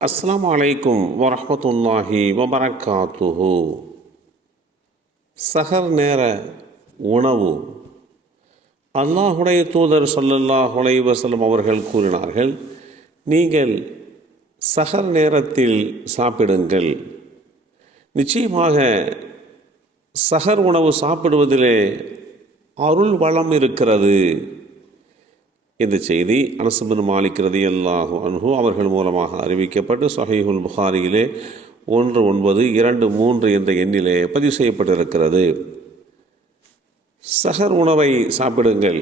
அஸ்ஸலாமு அலைக்கும் வரஹ்மத்துல்லாஹி வபரகாத்துஹு. சஹர் நேர உணவு அல்லாஹுடைய தூதர் ஸல்லல்லாஹு அலைஹி வஸல்லம் அவர்கள் கூறினார்கள், நீங்கள் சஹர் நேரத்தில் சாப்பிடுங்கள். நிச்சயமாக சஹர் உணவு சாப்பிடுவதிலே அருள் வளம் இருக்கிறது. இந்த செய்தி அனஸ் பின் மாலிக் ரலியல்லாஹு அன்ஹு அவர்கள் மூலமாக அறிவிக்கப்பட்டு ஸஹீஹுல் புகாரியிலே 1923 என்ற எண்ணிலே பதிவு செய்யப்பட்டிருக்கிறது. சஹர் உணவை சாப்பிடுங்கள்,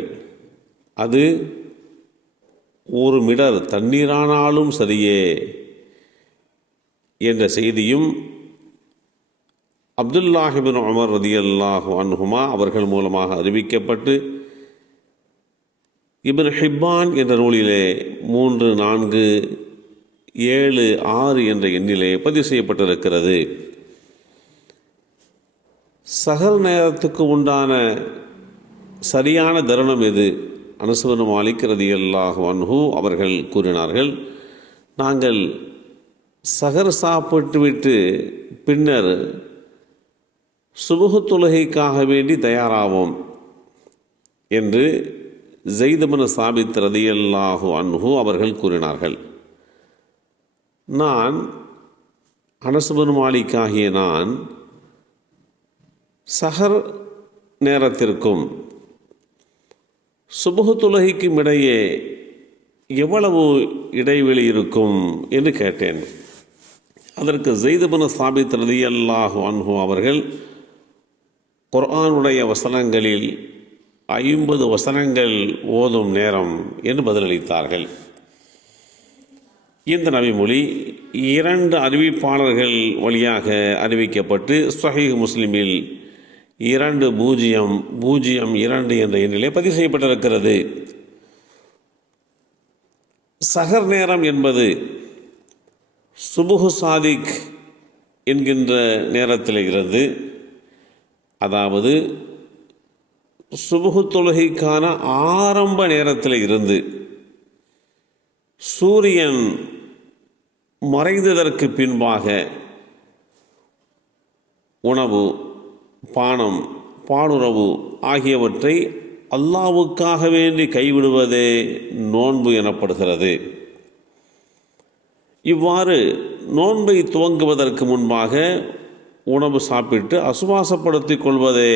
அது ஒரு மிடர் தண்ணீரானாலும் சரியே என்ற செய்தியும் அப்துல்லாஹ் பின் உமர் ரலியல்லாஹு அன்ஹுமா அவர்கள் மூலமாக அறிவிக்கப்பட்டு இப்னு ஹிப்பான் என்ற நூலிலே 3, 4, 7, 6 என்ற எண்ணிலே பதிவு செய்யப்பட்டிருக்கிறது. சஹர் நேரத்துக்கு உண்டான சரியான தருணம் எது? அனஸ் பின் மாலிக் ரலியல்லாஹு அன்ஹு அவர்கள் கூறினார்கள், நாங்கள் சஹர் சாப்பிட்டுவிட்டு பின்னர் சுபுஹ் தொழுகைக்காக வேண்டி தயாராவோம் என்று ஸைத் பின் சாபித் ரலியல்லாஹு அன்ஹு அவர்கள் கூறினார்கள். நான் அனஸ் பின் மாலிக் ஆகிய நான் சஹர் நேரத்திற்கும் சுபுஹ் தொழுகைக்கும் இடையே எவ்வளவு இடைவெளி இருக்கும் என்று கேட்டேன். அதற்கு ஸைத் பின் சாபித் ரலியல்லாஹு அன்ஹு அவர்கள் குர்ஆனுடைய வசனங்களில் 50 வசனங்கள் ஓதும் நேரம் என்று பதிலளித்தார்கள். இந்த நபிமொழி 2 அறிவிப்பாளர்கள் வழியாக அறிவிக்கப்பட்டு ஸஹீஹ் முஸ்லிமில் 2002 என்ற எண்ணிலே பதிவு செய்யப்பட்டிருக்கிறது. சஹர் நேரம் என்பது சுபுஹ் சாதிக் என்கின்ற நேரத்தில் இருந்து, அதாவது சுபுஹ் தொழுகைக்கான ஆரம்ப நேரத்தில் இருந்து சூரியன் மறைந்ததற்கு பின்பாக உணவு, பானம், பாலுறவு ஆகியவற்றை அல்லாஹ்வுக்காக வேண்டி கைவிடுவதே நோன்பு எனப்படுகிறது. இவ்வாறு நோன்பை துவங்குவதற்கு முன்பாக உணவு சாப்பிட்டு அசுவாசப்படுத்திக் கொள்வதே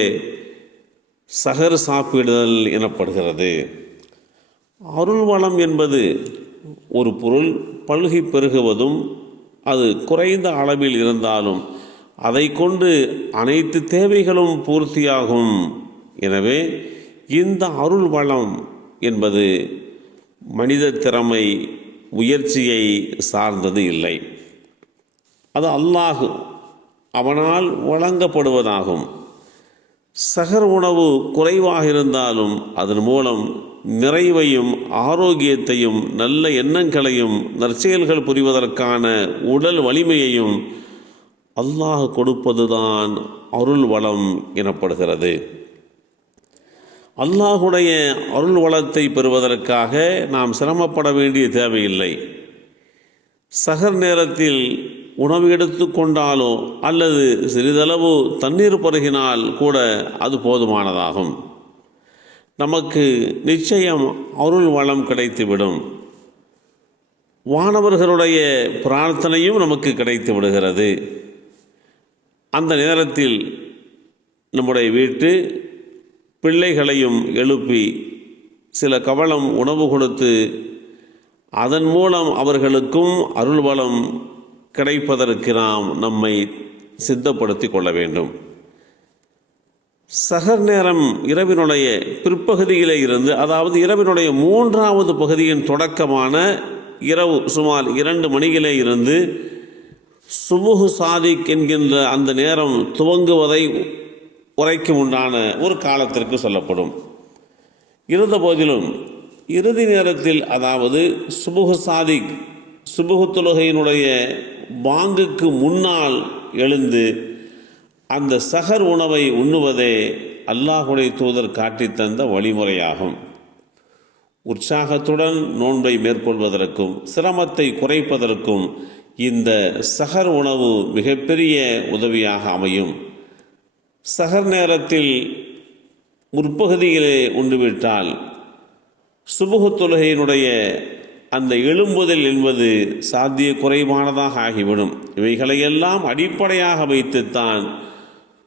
சஹர் சாப்பிடுதல் எனப்படுகிறது. அருள் வளம் என்பது ஒரு பொருள் பல்கி பெருகுவதும், அது குறைந்த அளவில் இருந்தாலும் அதை கொண்டு அனைத்து தேவைகளும் பூர்த்தியாகும். எனவே இந்த அருள் வளம் என்பது மனித திறமை, முயற்சியை சார்ந்தது இல்லை. அது அல்லாஹ் அவனால் வழங்கப்படுவதாகும். சஹர் உணவு குறைவாக இருந்தாலும் அதன் மூலம் நிறைவையும் ஆரோக்கியத்தையும் நல்ல எண்ணங்களையும் நற்செயல்கள் புரிவதற்கான உடல் வலிமையையும் அல்லாஹ் கொடுப்பதுதான் அருள் வளம் எனப்படுகிறது. அல்லாஹுடைய அருள் வளத்தை பெறுவதற்காக நாம் சிரமப்பட வேண்டிய தேவையில்லை. சஹர் நேரத்தில் உணவு எடுத்து கொண்டாலோ அல்லது சிறிதளவு தண்ணீர் பருகினால் கூட அது போதுமானதாகும். நமக்கு நிச்சயம் அருள் வளம் கிடைத்துவிடும். வானவர்களுடைய பிரார்த்தனையும் நமக்கு கிடைத்து விடுகிறது. அந்த நேரத்தில் நம்முடைய வீட்டு பிள்ளைகளையும் எழுப்பி சில கவளம் உணவு கொடுத்து அதன் மூலம் அவர்களுக்கும் அருள் வளம் கிடைப்பதற்கு நாம் நம்மை சித்தப்படுத்தி கொள்ள வேண்டும். சஹர் நேரம் இரவினுடைய பிற்பகுதியிலே இருந்து, அதாவது இரவினுடைய 3வது பகுதியின் தொடக்கமான இரவு சுமார் 2 மணியிலே இருந்து சுபுஹ் சாதிக் என்கின்ற அந்த நேரம் துவங்குவதை உரைக்கும் உண்டான ஒரு காலத்திற்கு சொல்லப்படும். இருந்த போதிலும் இறுதி நேரத்தில், அதாவது சுபுஹ் சாதிக், சுபுஹ் தொழுகையினுடைய பாங்குக்கு முன்னால் எழுந்து அந்த சஹர் உணவை உண்ணுவதே அல்லாஹுடைய தூதர் காட்டித்தந்த வழிமுறையாகும். உற்சாகத்துடன் நோன்பை மேற்கொள்வதற்கும் சிரமத்தை குறைப்பதற்கும் இந்த சஹர் உணவு மிகப்பெரிய உதவியாக அமையும். சஹர் நேரத்தில் முற்பகுதியிலே உண்டுவிட்டால் சுபுஹ் தொழுகையினுடைய அந்த எழும்புதல் என்பது சாத்திய குறைவானதாக ஆகிவிடும். இவைகளையெல்லாம் அடிப்படையாக வைத்துத்தான்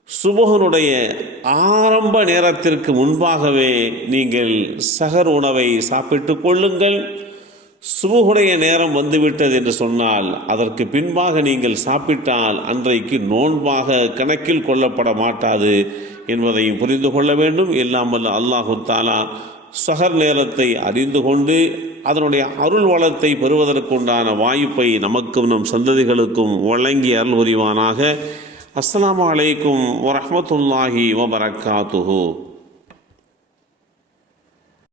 சுபுஹனுடைய ஆரம்ப நேரத்திற்கு முன்பாகவே நீங்கள் சஹர் உணவை சாப்பிட்டு கொள்ளுங்கள். சுபுஹுடைய நேரம் வந்துவிட்டது என்று சொன்னால் அதற்கு பின்பாக நீங்கள் சாப்பிட்டால் அன்றைக்கு நோன்பாக கணக்கில் கொள்ளப்பட மாட்டாது என்பதையும் புரிந்து கொள்ள வேண்டும். எல்லாம் வல்ல அல்லாஹு தஆலா சஹர் நேரத்தை அறிந்து கொண்டு அதனுடைய அருள் வளத்தை பெறுவதற்குண்டான வாய்ப்பை நமக்கும் நம் சந்ததிகளுக்கும் வழங்கி அருள் புரிவானாக. அஸ்ஸலாமு அலைக்கும் வரஹ்மத்துல்லாஹி வபரகாத்துஹு.